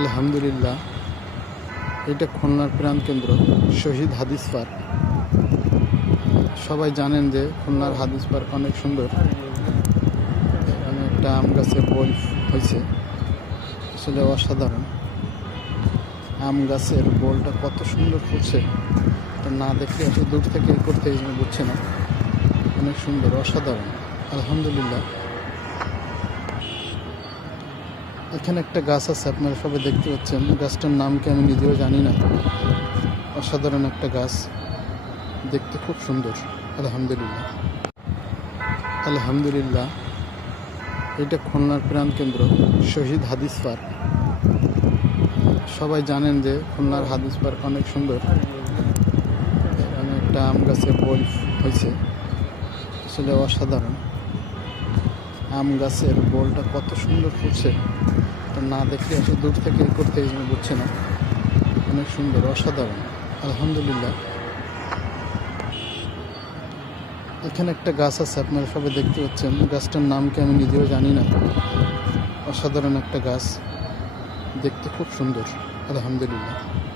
আলহামদুলিল্লাহ, এটা খুলনার প্রাণকেন্দ্র শহীদ হাদিস পার্ক। সবাই জানেন যে খুলনার হাদিস পার্ক অনেক সুন্দর। এখানে একটা আম গাছের বই হয়েছে, আসলে অসাধারণ। আম গাছের বোলটা কত সুন্দর ফুটছে, এটা না দেখলে আসলে দূর থেকে করতে বুঝছে না। অনেক সুন্দর, অসাধারণ। আলহামদুলিল্লাহ, এখানে একটা গাছ আছে, আপনারা সবাই দেখতে পাচ্ছেন। গাছটার নাম কি আমি নিজেও জানি না। অসাধারণ একটা গাছ, দেখতে খুব সুন্দর। আলহামদুলিল্লাহ, আলহামদুলিল্লাহ, এটা খুলনার প্রাণকেন্দ্র শহীদ হাদিস পার্ক। সবাই জানেন যে খুলনার হাদিস পার্ক অনেক সুন্দর। এখানে একটা আম গাছের বই হয়েছে, আসলে অসাধারণ। আম গাছের বোলটা কত সুন্দর ফুটছে, এটা না দেখলে আসলে দূর থেকে করতে বুঝছে না। অনেক সুন্দর, অসাধারণ। আলহামদুলিল্লাহ, এখানে একটা গাছ আছে, আপনারা সবাই দেখতে পাচ্ছেন। গাছটার নাম কি আমি নিজেও জানি না। অসাধারণ একটা গাছ, দেখতে খুব সুন্দর। আলহামদুলিল্লাহ।